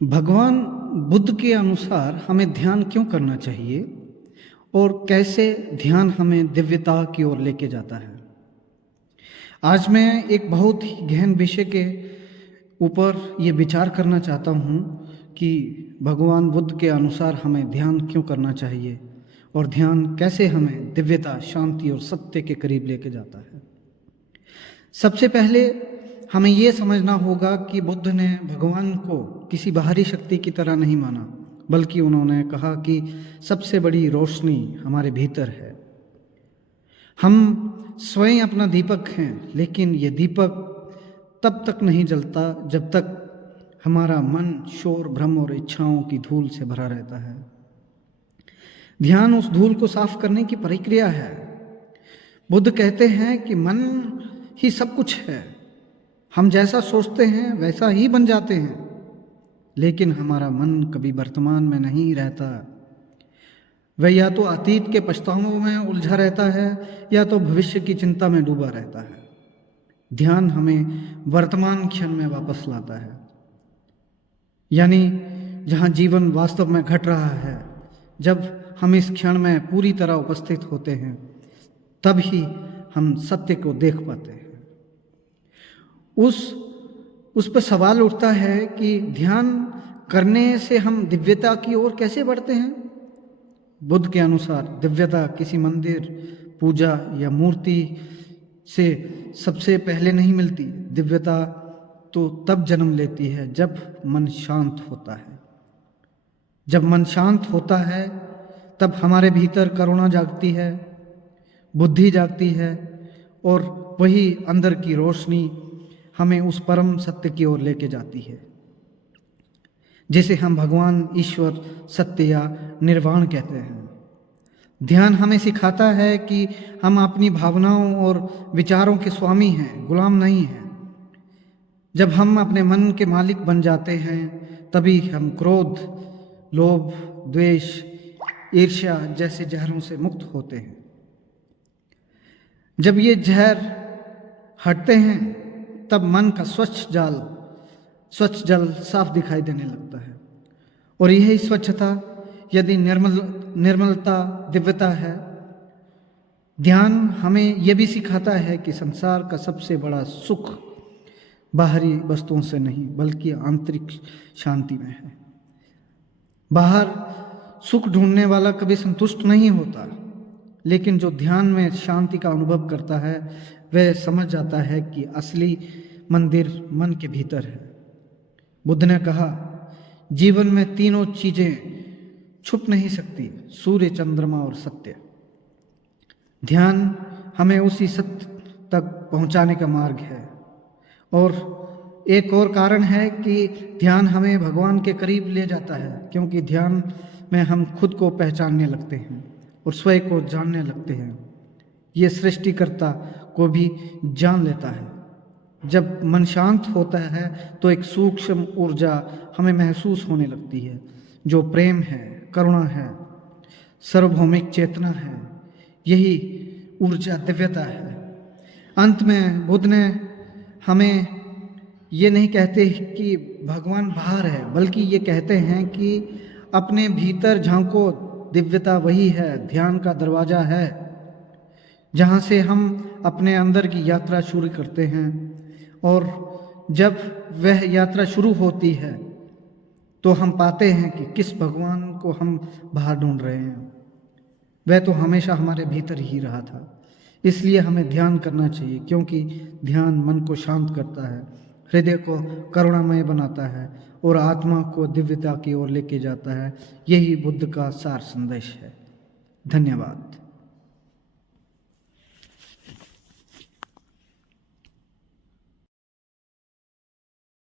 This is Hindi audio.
भगवान बुद्ध के अनुसार हमें ध्यान क्यों करना चाहिए और कैसे ध्यान हमें दिव्यता की ओर लेके जाता है। आज मैं एक बहुत ही गहन विषय के ऊपर ये विचार करना चाहता हूँ कि भगवान बुद्ध के अनुसार हमें ध्यान क्यों करना चाहिए और ध्यान कैसे हमें दिव्यता, शांति और सत्य के करीब लेके जाता है। सबसे पहले हमें ये समझना होगा कि बुद्ध ने भगवान को किसी बाहरी शक्ति की तरह नहीं माना, बल्कि उन्होंने कहा कि सबसे बड़ी रोशनी हमारे भीतर है। हम स्वयं अपना दीपक हैं, लेकिन ये दीपक तब तक नहीं जलता जब तक हमारा मन शोर, भ्रम और इच्छाओं की धूल से भरा रहता है। ध्यान उस धूल को साफ करने की प्रक्रिया है। बुद्ध कहते हैं कि मन ही सब कुछ है। हम जैसा सोचते हैं वैसा ही बन जाते हैं, लेकिन हमारा मन कभी वर्तमान में नहीं रहता। वह या तो अतीत के पछतावों में उलझा रहता है या तो भविष्य की चिंता में डूबा रहता है। ध्यान हमें वर्तमान क्षण में वापस लाता है, यानी जहाँ जीवन वास्तव में घट रहा है। जब हम इस क्षण में पूरी तरह उपस्थित होते हैं, तब ही हम सत्य को देख पाते हैं। उस पर सवाल उठता है कि ध्यान करने से हम दिव्यता की ओर कैसे बढ़ते हैं। बुद्ध के अनुसार दिव्यता किसी मंदिर, पूजा या मूर्ति से सबसे पहले नहीं मिलती। दिव्यता तो तब जन्म लेती है जब मन शांत होता है। जब मन शांत होता है तब हमारे भीतर करुणा जागती है, बुद्धि जागती है, और वही अंदर की रोशनी हमें उस परम सत्य की ओर लेके जाती है, जिसे हम भगवान, ईश्वर, सत्य या निर्वाण कहते हैं। ध्यान हमें सिखाता है कि हम अपनी भावनाओं और विचारों के स्वामी हैं, गुलाम नहीं हैं। जब हम अपने मन के मालिक बन जाते हैं, तभी हम क्रोध, लोभ, द्वेष, ईर्ष्या जैसे जहरों से मुक्त होते हैं। जब ये जहर हटते हैं, तब मन का स्वच्छ जल साफ दिखाई देने लगता है। और यही स्वच्छता, यदि निर्मलता, दिव्यता है। ध्यान हमें यह भी सिखाता है कि संसार का सबसे बड़ा सुख बाहरी वस्तुओं से नहीं, बल्कि आंतरिक शांति में है। बाहर सुख ढूंढने वाला कभी संतुष्ट नहीं होता, लेकिन जो ध्यान में शांति का अनुभव करता है, वह समझ जाता है कि असली मंदिर मन के भीतर है। बुद्ध ने कहा, जीवन में तीनों चीजें छुप नहीं सकती, सूर्य, चंद्रमा और सत्य। ध्यान हमें उसी सत्य तक पहुंचाने का मार्ग है। और एक और कारण है कि ध्यान हमें भगवान के करीब ले जाता है, क्योंकि ध्यान में हम खुद को पहचानने लगते हैं और स्वयं को जानने लगते हैं। ये सृष्टिकर्ता को भी जान लेता है। जब मन शांत होता है तो एक सूक्ष्म ऊर्जा हमें महसूस होने लगती है, जो प्रेम है, करुणा है, सार्वभौमिक चेतना है। यही ऊर्जा दिव्यता है। अंत में बुद्ध ने हमें ये नहीं कहते कि भगवान बाहर है, बल्कि ये कहते हैं कि अपने भीतर झांको, दिव्यता वही है, ध्यान का दरवाजा है, जहाँ से हम अपने अंदर की यात्रा शुरू करते हैं। और जब वह यात्रा शुरू होती है तो हम पाते हैं कि किस भगवान को हम बाहर ढूंढ रहे हैं, वह तो हमेशा हमारे भीतर ही रहा था। इसलिए हमें ध्यान करना चाहिए, क्योंकि ध्यान मन को शांत करता है, हृदय को करुणामय बनाता है और आत्मा को दिव्यता की ओर लेके जाता है। यही बुद्ध का सार संदेश है। धन्यवाद।